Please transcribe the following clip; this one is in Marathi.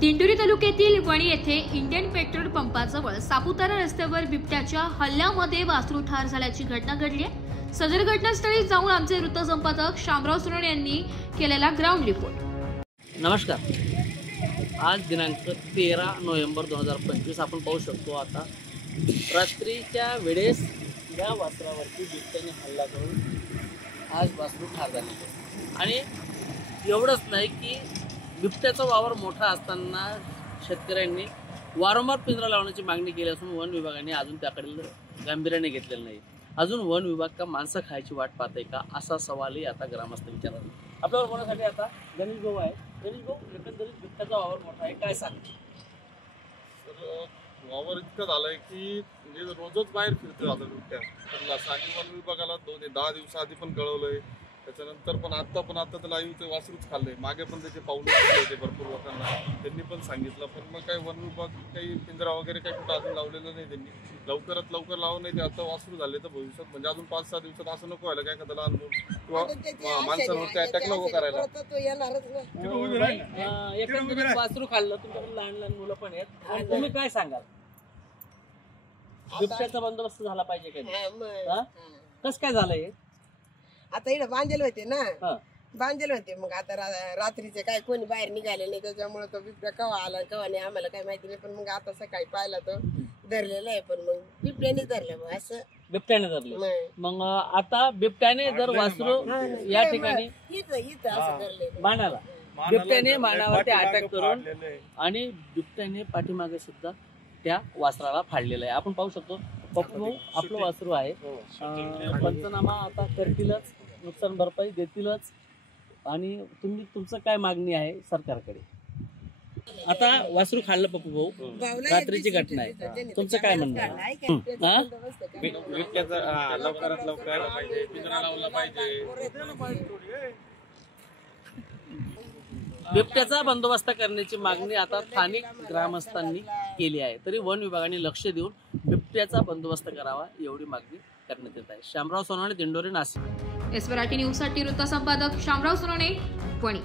दिंडोरी तालुक्यातील वणी येथे इंडियन पेट्रोल पंपाजवळ सापुतारा रस्त्यावर बिबट्याच्या हल्ल्यामध्ये वासरू ठार झाल्याची घटना घडली आहे। सदर घटनास्थळी जाऊन आमचे वृत्तसंपादक शामराव सोनवणे यांनी केलेला ग्राउंड रिपोर्ट। नमस्कार, आज दिनांक 13 नोव्हेंबर 2025 आपण पाहू शकतो आता रात्रीच्या वेळेस या वासरावरती बिबट्याने हल्ला करून आज वासरू ठार झाले। आणि एवढंच नाही की बिबट्याचा वावर मोठा असताना शेतकऱ्यांनी वारंवार पिंजरा लावण्याची मागणी केली असून वन विभागाने अजून त्याकडे गांभीर्याने घेतलेलं नाही। अजून वन विभाग का माणसं खायची वाट पाहते का असा सवालही आता ग्रामस्थ विचारतात। आपल्यावर कोणासाठी आता गणेश भाऊ आहे। गणेश भाऊ, एकंदरीत बिबट्याचा वावर मोठा आहे, काय सांग? तर वावर इतकं झालंय की म्हणजे रोजच बाहेर फिरतो आता बिबट्या। तर सांगली वन विभागाला 10 दिवसाआधी पण कळवलंय, त्याच्यानंतर पण आता तर लाईव्ह ते वासरूच खाल्लंय। मागे पण त्याचे पाऊल होते भरपूर लोकांना, त्यांनी पण सांगितलं, पण मग काही वन विभाग काही पिंजरा वगैरे काही कुठं अजून लावलेलं नाही। त्यांनी लवकरात लवकर लावून नाही ते आता वासरू झाले तर भविष्यात म्हणजे अजून 5-6 दिवसात असं नको व्हायला काय एखादा लहान मूल किंवा माणसांवरती अटॅक नको करायला। एकंदरीत वासरू खाल्लं, तुमच्याकडे लहान लहान मुलं पण आहेत, तुम्ही काय सांगाल? बिबट्याचा बंदोबस्त झाला पाहिजे का? कसं काय झालंय? आता इकडे बांधेल होते ना, बांधेल होते, मग आता रात्रीचे काय कोणी बाहेर निघाले नाही, त्याच्यामुळे तो बिबट्या केव्हा आला केव्हा नाही आम्हाला काही माहिती नाही। पण मग आता सकाळी पाहिला तो धरलेला आहे, पण मग बिबट्याने धरलं असं। बिबट्याने धरले, मग आता बिबट्याने जर वासरू या ठिकाणी मानाला बिबट्याने मानावरती अटॅक करून आणि बिबट्याने पाठीमागे सुद्धा त्या वासराला फाडलेलं आहे। आपण पाहू शकतो पप्पू आपलं वासरू आहे, पंचनामा आता करतीलच, नुकसान भरपाई देतीलच। आणि तुमचं काय मागणी आहे सरकारकडे? आता वासरू खाल्लं पप्पू भाऊ, रात्रीची घटना आहे, तुमचं काय म्हणणं आहे? लवकरात लवकर पिंजरा लावला पाहिजे। बिबट्याचा बंदोबस्त करण्याची मागणी आता स्थानिक ग्रामस्थांनी केली आहे, तरी वन विभागाने लक्ष देऊन बिबट्याचा बंदोबस्त करावा एवढी मागणी करण्यात येत आहे। शामराव सोनवणे, दिंडोरी, नाशिक। एस मराठी न्यूज साठी वृत्तसंपादक शामराव सोनवणे, वणी।